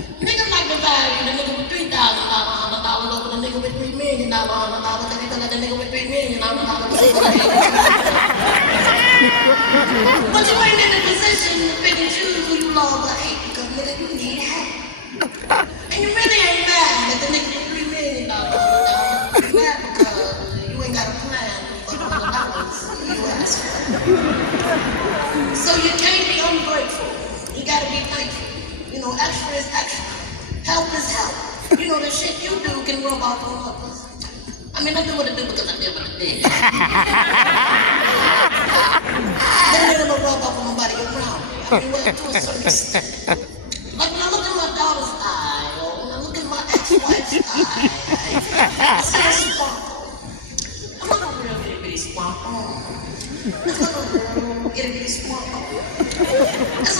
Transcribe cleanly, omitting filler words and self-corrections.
Nigga like the value, the nigga with $3,000, I'm a dollar over the nigga with $3 million, I'm a dollar to the nigga with $3 million, I'm a dollar to the nigga with $3 million. But you ain't in the position to pick and choose who you love or hate because nigga, you need help. And you really ain't mad that the nigga with $3 million, you're mad because you ain't got a plan for $100 you ask for. So you can't be ungrateful. You gotta be thankful. You know, extra is extra. Help is help. You know, the shit you do can rub off on others. I mean, I do what I do because I did what I did. Then they're gonna rub off on nobody around me. I mean, well, to a certain extent. Like when I look at my daughter's eye, or when I look at my ex-wife's eye, I see a sparkle. I'm not a real itty-bitty sparkle. I'm not a real itty-bitty sparkle. It's